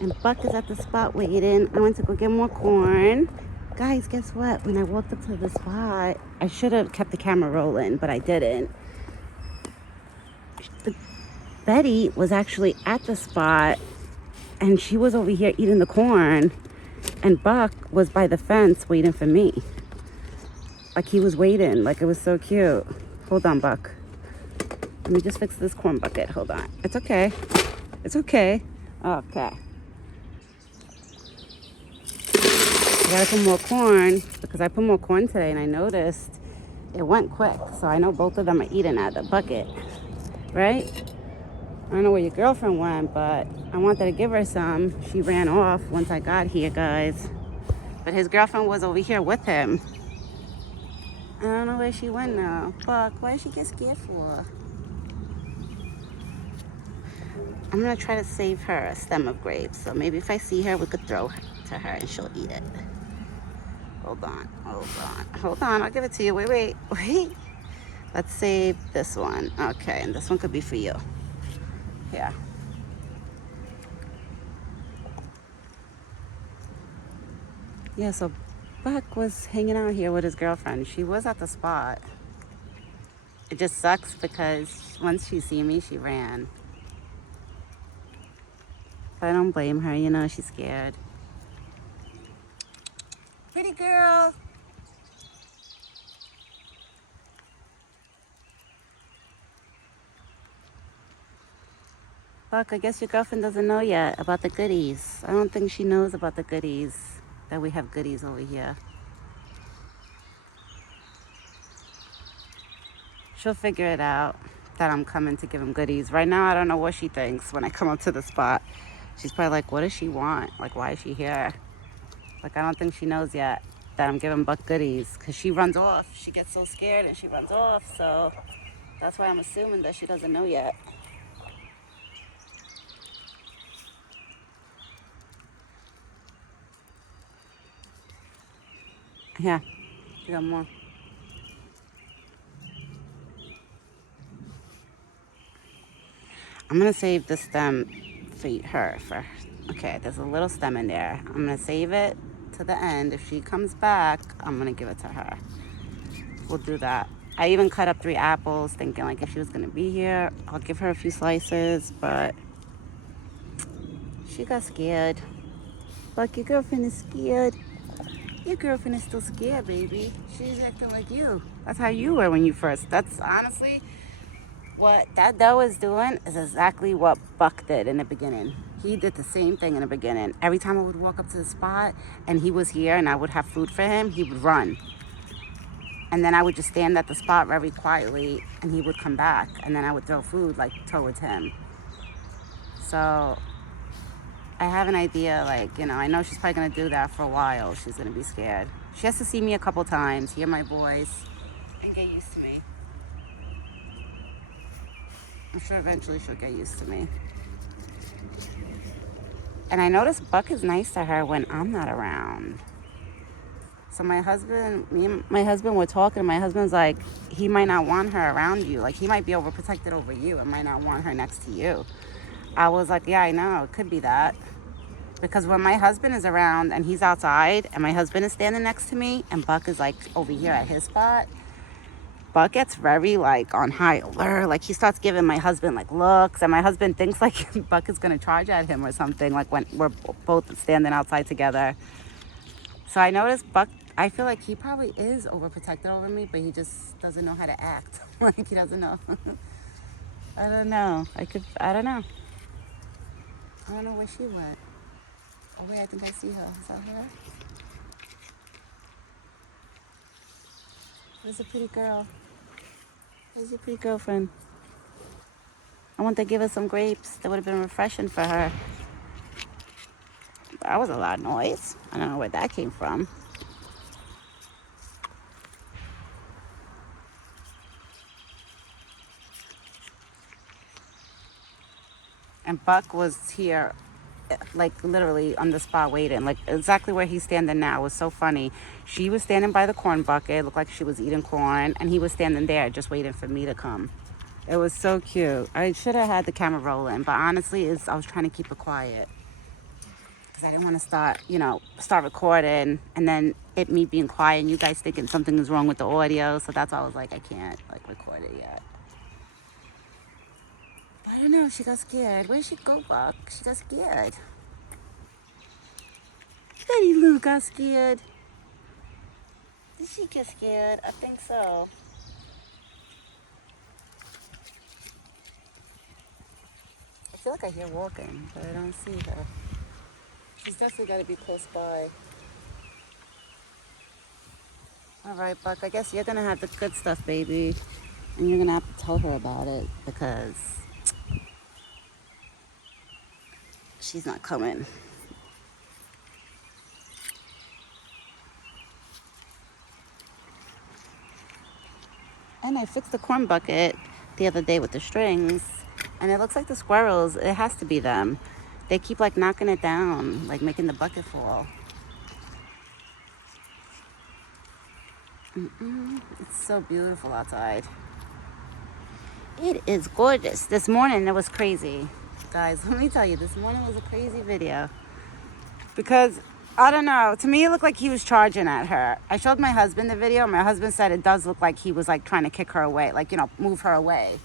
And Buck is at the spot waiting. I went to go get more corn. Guys, guess what? When I walked up to the spot, I should have kept the camera rolling, but I didn't. Betty was actually at the spot, and she was over here eating the corn, and Buck was by the fence waiting for me. Like he was waiting, like it was so cute. Hold on, Buck. Let me just fix this corn bucket. Hold on. It's okay. It's okay. Okay. I gotta put more corn because I put more corn today and I noticed it went quick. So I know both of them are eating out of the bucket, right? I don't know where your girlfriend went, but I wanted to give her some. She ran off once I got here, guys. But his girlfriend was over here with him. I don't know where she went now. Buck, why did she get scared for? I'm gonna try to save her a stem of grapes. So maybe if I see her, we could throw her to her and she'll eat it. Hold on, hold on, hold on. I'll give it to you. Wait, wait, wait. Let's save this one. Okay, and this one could be for you. Yeah. Yeah, so Buck was hanging out here with his girlfriend. She was at the spot. It just sucks because once she see me, she ran. But I don't blame her, you know, she's scared. Pretty girl. Buck, I guess your girlfriend doesn't know yet about the goodies. I don't think she knows about the goodies, that we have goodies over here. She'll figure it out that I'm coming to give him goodies. Right now, I don't know what she thinks when I come up to the spot. She's probably like, what does she want? Like, why is she here? Like, I don't think she knows yet that I'm giving Buck goodies because she runs off. She gets so scared and she runs off. So that's why I'm assuming that she doesn't know yet. Yeah, you got more. I'm gonna save the stem for her. Okay, there's a little stem in there. I'm gonna save it to the end. If she comes back, I'm gonna give it to her. We'll do that. I even cut up 3 apples, thinking like if she was gonna be here, I'll give her a few slices, but she got scared. Look, your girlfriend is scared. Your girlfriend is still scared, baby. She's acting like you. That's how you were when you first. That's honestly what that doe is doing is exactly what Buck did in the beginning. He did the same thing in the beginning. Every time I would walk up to the spot and he was here and I would have food for him, he would run. And then I would just stand at the spot very quietly and he would come back and then I would throw food like towards him. So I have an idea, like, you know, I know she's probably gonna do that for a while. She's gonna be scared. She has to see me a couple times, hear my voice, and get used to me. I'm sure eventually she'll get used to me. And I notice Buck is nice to her when I'm not around. So me and my husband were talking. My husband's like, he might not want her around you. Like, he might be overprotected over you and might not want her next to you. I was like, yeah, I know. It could be that. Because when my husband is around and he's outside and my husband is standing next to me and Buck is like over here at his spot, Buck gets very like on high alert. Like he starts giving my husband like looks and my husband thinks like Buck is going to charge at him or something, like when we're both standing outside together. So I noticed Buck, I feel like he probably is overprotected over me, but he just doesn't know how to act. Like he doesn't know. I don't know. I don't know. I don't know where she went. Oh wait, I think I see her. Is that her? Where's the pretty girl? Where's your pretty girlfriend? I want to give her some grapes. That would have been refreshing for her. That was a loud noise. I don't know where that came from. And Buck was here, like literally on the spot waiting, like exactly where he's standing now. It was so funny. She was standing by the corn bucket. It looked like she was eating corn, and he was standing there just waiting for me to come. It was so cute. I should have had the camera rolling, but honestly, I was trying to keep it quiet. because I didn't want to start recording and then it me being quiet and you guys thinking something is wrong with the audio. So that's why I was like, I can't like record it yet. But I don't know. She got scared. Where'd she go, Buck? She got scared. Betty Lou got scared. Did she get scared? I think so. I feel like I hear walking, but I don't see her. She's definitely got to be close by. All right, Buck, I guess you're going to have the good stuff, baby. And you're going to have to tell her about it because she's not coming. And I fixed the corn bucket the other day with the strings. And it looks like the squirrels, it has to be them. They keep like knocking it down, like making the bucket fall. It's so beautiful outside. It is gorgeous. This morning it was crazy. Guys, let me tell you, this morning was a crazy video. Because, I don't know, to me it looked like he was charging at her. I showed my husband the video. My husband said it does look like he was like trying to kick her away. Like, move her away.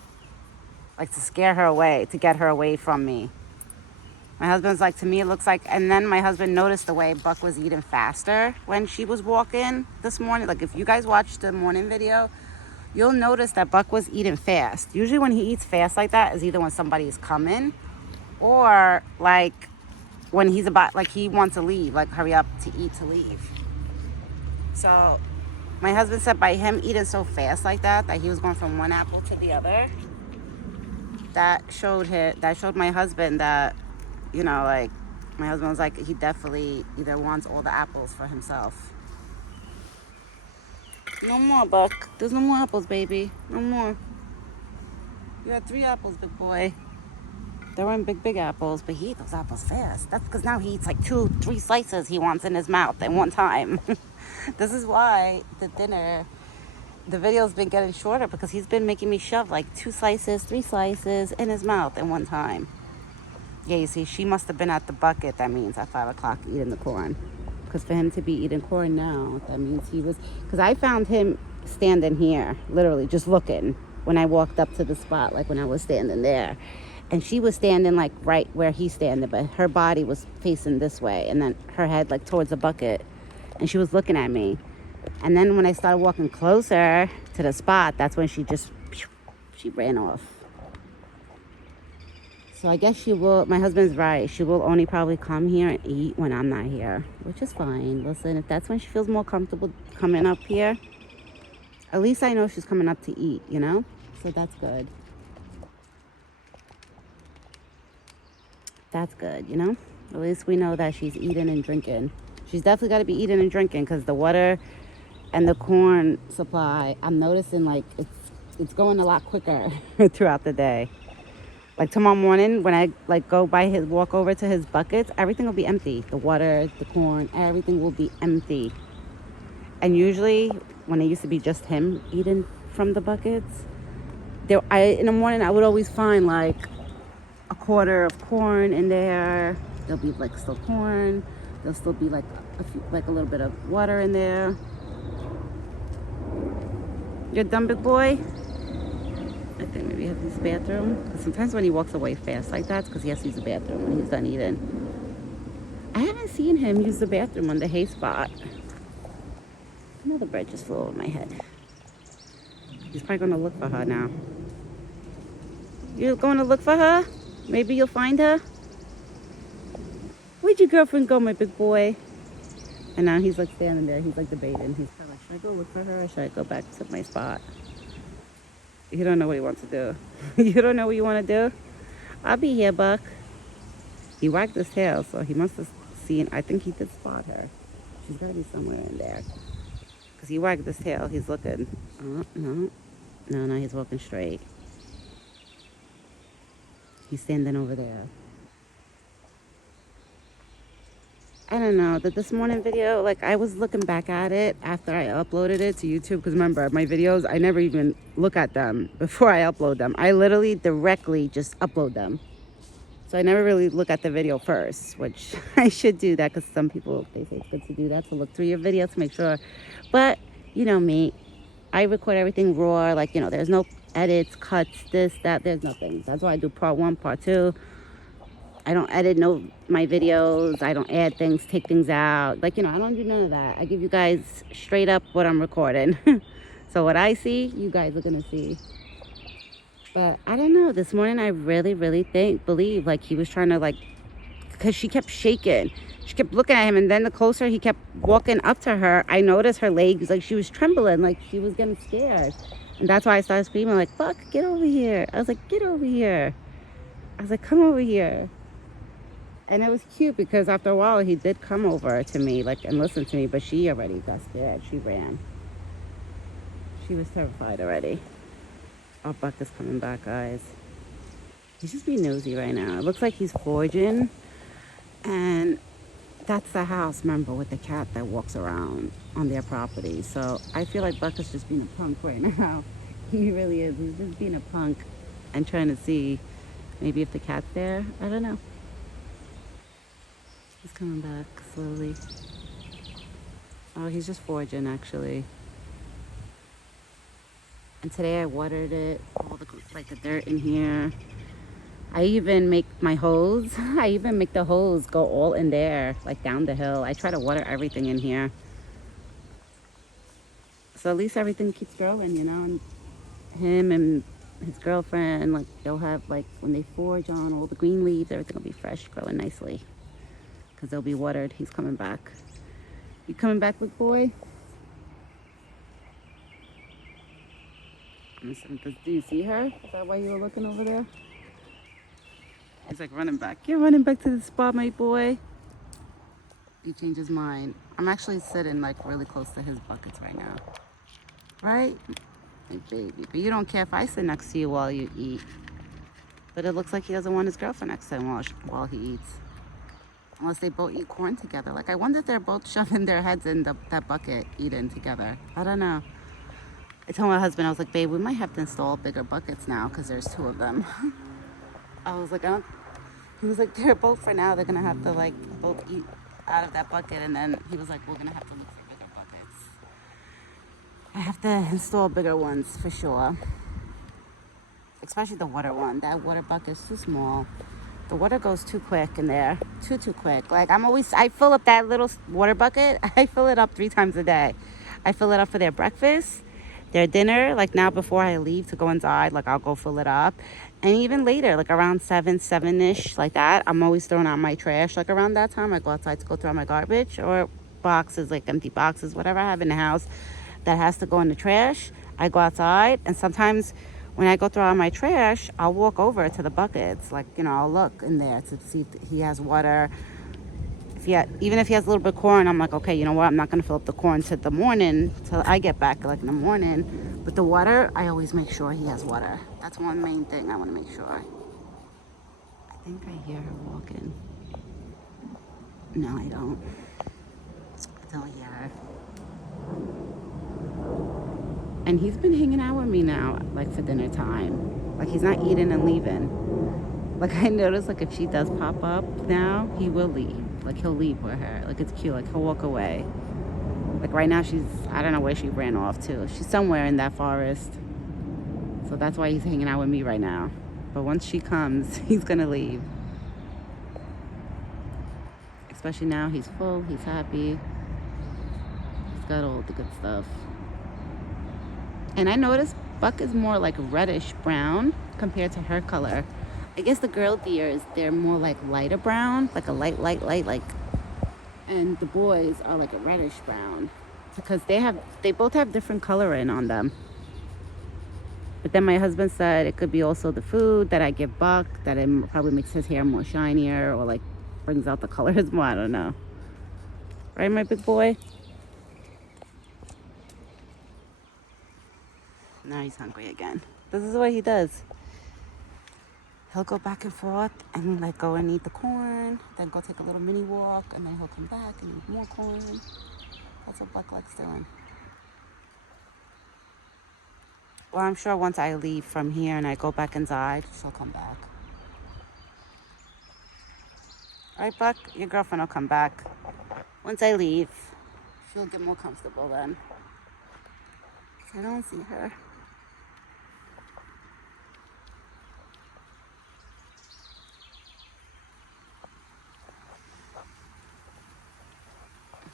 Like to scare her away, to get her away from me. My husband's like, to me it looks like, and then my husband noticed the way Buck was eating faster when she was walking this morning. Like if you guys watched the morning video, you'll notice that Buck was eating fast. Usually when he eats fast like that is either when somebody's coming or like when he's about, like he wants to leave, like hurry up to eat to leave. So my husband said by him eating so fast like that he was going from one apple to the other, that showed my husband that, like my husband was like, he definitely either wants all the apples for himself. No more, Buck. There's no more apples, baby. No more. You had 3 apples, big boy. They weren't big apples, but he ate those apples fast. That's because now he eats like 2-3 slices he wants in his mouth at one time. This is why the video's been getting shorter, because he's been making me shove like 2 slices, 3 slices in his mouth at one time. Yeah, you see, she must have been at the bucket, that means, at 5 o'clock eating the corn. Because for him to be eating corn now, that means he was... Because I found him standing here, literally, just looking, when I walked up to the spot, like when I was standing there. And she was standing, like, right where he's standing, but her body was facing this way, and then her head, like, towards the bucket. And she was looking at me. And then when I started walking closer to the spot, that's when she ran off. So I guess she will, my husband's right, she will only probably come here and eat when I'm not here, which is fine. Listen, if that's when she feels more comfortable coming up here, at least I know she's coming up to eat, So that's good. That's good, At least we know that she's eating and drinking. She's definitely got to be eating and drinking, because the water and the corn supply, I'm noticing like it's going a lot quicker throughout the day. Like tomorrow morning, when I like walk over to his buckets, everything will be empty. The water, the corn, everything will be empty. And usually, when it used to be just him eating from the buckets, in the morning I would always find like a quarter of corn in there. There'll be like still corn. There'll still be like a little bit of water in there. You're done, big boy? I think maybe he has to use the bathroom. Because sometimes when he walks away fast like that, it's because he has to use the bathroom when he's done eating. I haven't seen him use the bathroom on the hay spot. Another bird just flew over my head. He's probably going to look for her now. You're going to look for her? Maybe you'll find her? Where'd your girlfriend go, my big boy? And now he's like standing there. He's like debating. He's kind of like, should I go look for her or should I go back to my spot? You don't know what he wants to do. You don't know what you want to do? I'll be here, Buck. He wagged his tail, so he must have seen. I think he did spot her. She's got to be somewhere in there. Because he wagged his tail. He's looking. Oh, no. No, he's walking straight. He's standing over there. I don't know, that this morning video, like I was looking back at it after I uploaded it to YouTube, because remember, my videos, I never even look at them before I upload them. I literally directly just upload them So I never really look at the video first, which I should do that because some people, they say it's good to do that, to look through your video to make sure. But you know me, I record everything raw. Like, you know, there's no edits, cuts, this, that, there's nothing. That's why I do part one, part two. I don't edit my videos. I don't add things, take things out. Like, you know, I don't do none of that. I give you guys straight up what I'm recording. So what I see, you guys are going to see. But I don't know. This morning, I really, really believe like he was trying to like, because she kept shaking. She kept looking at him. And then the closer he kept walking up to her, I noticed her legs, like she was trembling, like she was getting scared. And that's why I started screaming like, Buck, get over here. I was like, get over here. I was like, come over here. And it was cute because after a while he did come over to me like and listen to me, but she already got scared. She ran. She was terrified already. Oh, Buck is coming back, guys. He's just being nosy right now. It looks like he's foraging. And that's the house, remember, with the cat that walks around on their property. So I feel like Buck is just being a punk right now. He really is. He's just being a punk and trying to see maybe if the cat's there. I don't know. He's coming back slowly. Oh, he's just foraging, actually. And today I watered it, all the dirt in here. I even make my hose. I even make the hose go all in there, like down the hill. I try to water everything in here. So at least everything keeps growing, you know. And him and his girlfriend, like they'll have like when they forage on all the green leaves, everything will be fresh, growing nicely. Because they'll be watered. He's coming back. You coming back, big boy? Do you see her? Is that why you were looking over there? He's like running back. You're running back to the spot, my boy. He changed his mind. I'm actually sitting like really close to his buckets right now. Right? My baby. But you don't care if I sit next to you while you eat. But it looks like he doesn't want his girlfriend next to him while he eats. Unless they both eat corn together. Like, I wonder if they're both shoving their heads in that bucket, eating together. I don't know. I told my husband, I was like, babe, we might have to install bigger buckets now because there's two of them. I was like, he was like, they're both for now. They're going to have to, like, both eat out of that bucket. And then he was like, we're going to have to look for bigger buckets. I have to install bigger ones for sure. Especially the water one. That water bucket is too small. The water goes too quick in there. Too quick. Like, I fill up that little water bucket. I fill it up 3 times a day. I fill it up for their breakfast, their dinner. Like, now before I leave to go inside, like, I'll go fill it up. And even later, like around 7-ish, like that, I'm always throwing out my trash. Like, around that time, I go outside to go throw out my garbage or boxes, like empty boxes, whatever I have in the house that has to go in the trash. I go outside, and sometimes when I go throw out my trash, I'll walk over to the buckets. Like, you know, I'll look in there to see if he has water. Even if he has a little bit of corn, I'm like, okay, you know what? I'm not going to fill up the corn till the morning, till I get back, like in the morning. But the water, I always make sure he has water. That's one main thing I want to make sure. I think I hear her walking. No, I don't. I don't hear her. And he's been hanging out with me now, like for dinner time. Like, he's not eating and leaving. Like, I noticed, like, if she does pop up now, he will leave. Like, he'll leave with her. Like, it's cute. Like, he'll walk away. Like, right now, I don't know where she ran off to. She's somewhere in that forest. So that's why he's hanging out with me right now. But once she comes, he's gonna leave. Especially now, he's full, he's happy. He's got all the good stuff. And I noticed Buck is more like reddish brown compared to her color. I guess the girl deers, they're more like lighter brown, like a light, like, and the boys are like a reddish brown because they both have different coloring on them. But then my husband said it could be also the food that I give Buck, that it probably makes his hair more shinier or like brings out the colors more. I don't know. Right, my big boy? Now he's hungry again. This is what he does. He'll go back and forth and like go and eat the corn, then go take a little mini walk, and then he'll come back and eat more corn. That's what Buck likes doing. Well, I'm sure once I leave from here and I go back inside, she'll come back. Right, Buck? Your girlfriend will come back. Once I leave, she'll get more comfortable then. I don't see her.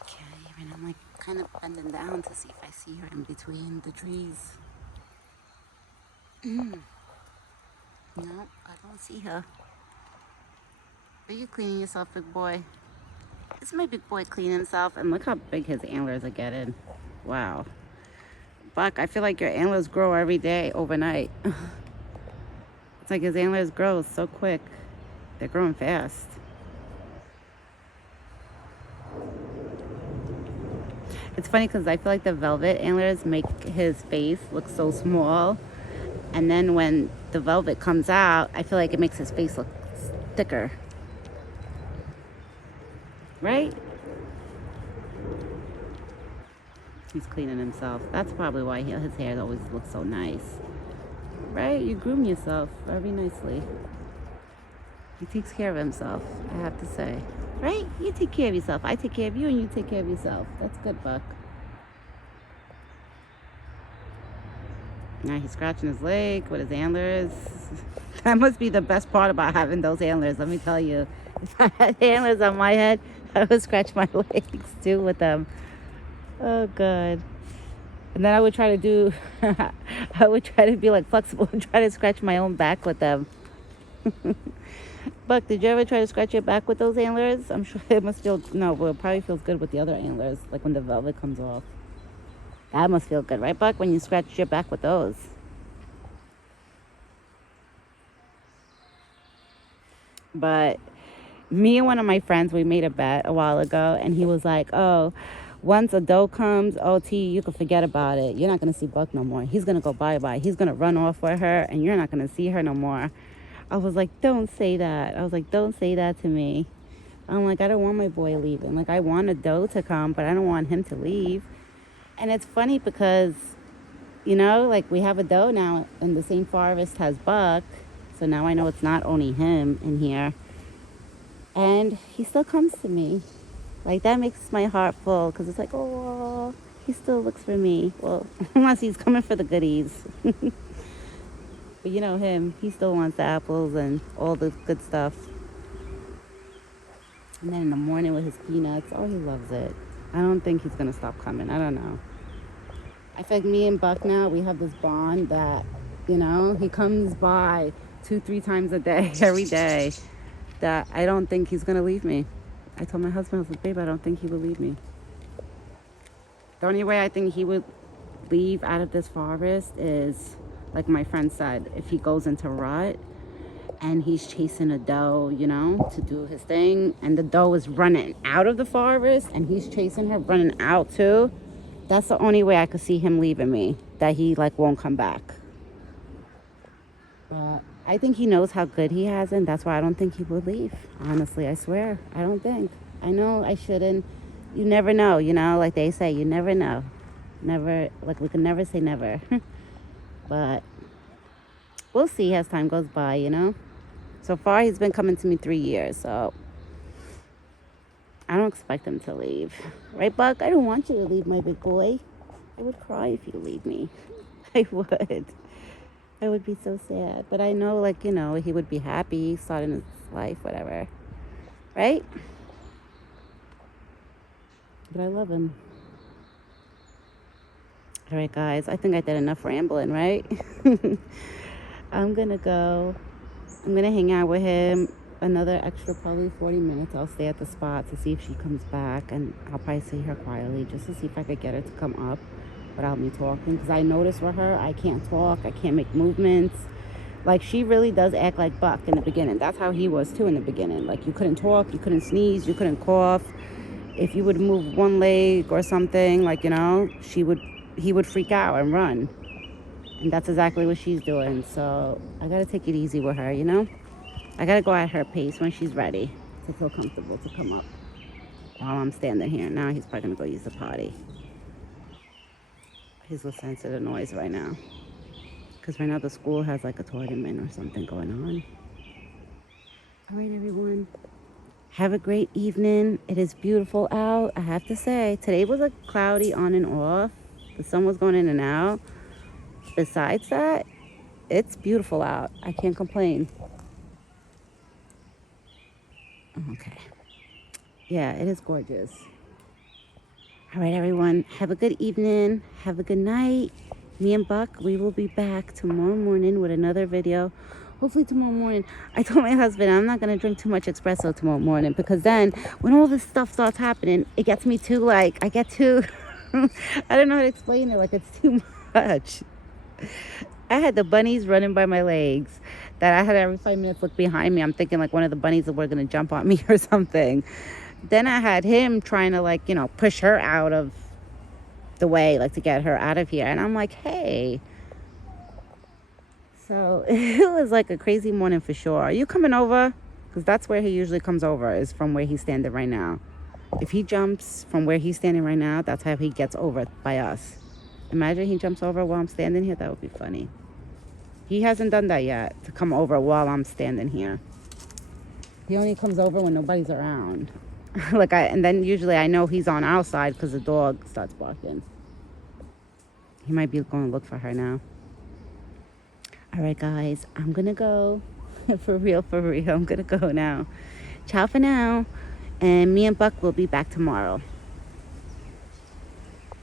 Okay, and I'm like kind of bending down to see if I see her in between the trees. No, I don't see her. Are you cleaning yourself, big boy? This is my big boy cleaning himself, and look how big his antlers are getting. Wow. Buck, I feel like your antlers grow every day, overnight. It's like his antlers grow so quick. They're growing fast. It's funny because I feel like the velvet antlers make his face look so small. And then when the velvet comes out, I feel like it makes his face look thicker. Right? He's cleaning himself. That's probably why his hair always looks so nice. Right? You groom yourself very nicely. He takes care of himself, I have to say. Right? You take care of yourself. I take care of you and you take care of yourself. That's good, Buck. Now he's scratching his leg with his antlers. That must be the best part about having those antlers, let me tell you. If I had antlers on my head, I would scratch my legs too with them. Oh, God. And then I would try to do, I would try to be like flexible and try to scratch my own back with them. Buck, did you ever try to scratch your back with those antlers? I'm sure it must feel, no, well, it probably feels good with the other antlers, like when the velvet comes off. That must feel good, right, Buck, when you scratch your back with those? But me and one of my friends, we made a bet a while ago, and he was like, oh, once a doe comes, T, you can forget about it. You're not going to see Buck no more. He's going to go bye-bye. He's going to run off with her, and you're not going to see her no more. I was like, don't say that. I was like, don't say that to me. I'm like, I don't want my boy leaving. Like, I want a doe to come, but I don't want him to leave. And it's funny because, you know, like we have a doe now, and the same forest has Buck. So now I know it's not only him in here. And he still comes to me. Like, that makes my heart full because it's like, oh, he still looks for me. Well, unless he's coming for the goodies. But you know him, he still wants the apples and all the good stuff. And then in the morning with his peanuts, oh, he loves it. I don't think he's going to stop coming. I don't know. I feel like me and Buck now, we have this bond that, you know, he comes by 2-3 times a day, every day, that I don't think he's going to leave me. I told my husband, I was like, babe, I don't think he will leave me. The only way I think he would leave out of this forest is, like my friend said, if he goes into rut and he's chasing a doe, you know, to do his thing, and the doe is running out of the forest and he's chasing her, running out too. That's the only way I could see him leaving me, that he like won't come back. But I think he knows how good he has, and that's why I don't think he would leave. Honestly, I swear, I don't think. I know I shouldn't. You never know, you know, like they say, you never know. Never, like we can never say never. But we'll see as time goes by, you know. So far, he's been coming to me 3 years, so I don't expect him to leave. Right, Buck? I don't want you to leave, my big boy. I would cry if you leave me. I would. I would be so sad. But I know, like, you know, he would be happy starting his life, whatever. Right? But I love him. All right, guys. I think I did enough rambling, right? I'm going to go. I'm going to hang out with him another extra probably 40 minutes. I'll stay at the spot to see if she comes back. And I'll probably see her quietly just to see if I could get her to come up without me talking. Because I noticed with her, I can't talk. I can't make movements. Like, she really does act like Buck in the beginning. That's how he was, too, in the beginning. Like, you couldn't talk. You couldn't sneeze. You couldn't cough. If you would move one leg or something, like, you know, he would freak out and run. And that's exactly what she's doing. So I got to take it easy with her, you know? I got to go at her pace when she's ready to feel comfortable to come up. While I'm standing here. Now he's probably going to go use the potty. He's listening to the noise right now. Because right now the school has like a tournament or something going on. All right, everyone. Have a great evening. It is beautiful out. I have to say, today was a cloudy on and off. The sun was going in and out. Besides that, it's beautiful out. I can't complain. Okay. Yeah, it is gorgeous. All right, everyone. Have a good evening. Have a good night. Me and Buck, we will be back tomorrow morning with another video. Hopefully tomorrow morning. I told my husband I'm not going to drink too much espresso tomorrow morning because then when all this stuff starts happening, it gets me too, like, I get too, I don't know how to explain it, like it's too much. I had the bunnies running by my legs that I had every 5 minutes look behind me. I'm thinking like one of the bunnies were going to jump on me or something. Then I had him trying to, like, you know, push her out of the way, like to get her out of here. And I'm like, hey. So it was like a crazy morning for sure. Are you coming over? Because that's where he usually comes over, is from where he's standing right now. If he jumps from where he's standing right now, that's how he gets over by us. Imagine he jumps over while I'm standing here. That would be funny. He hasn't done that yet, to come over while I'm standing here. He only comes over when nobody's around. And then usually I know he's on our side because the dog starts barking. He might be going to look for her now. All right, guys, I'm going to go. For real, I'm going to go now. Ciao for now. And me and Buck will be back tomorrow.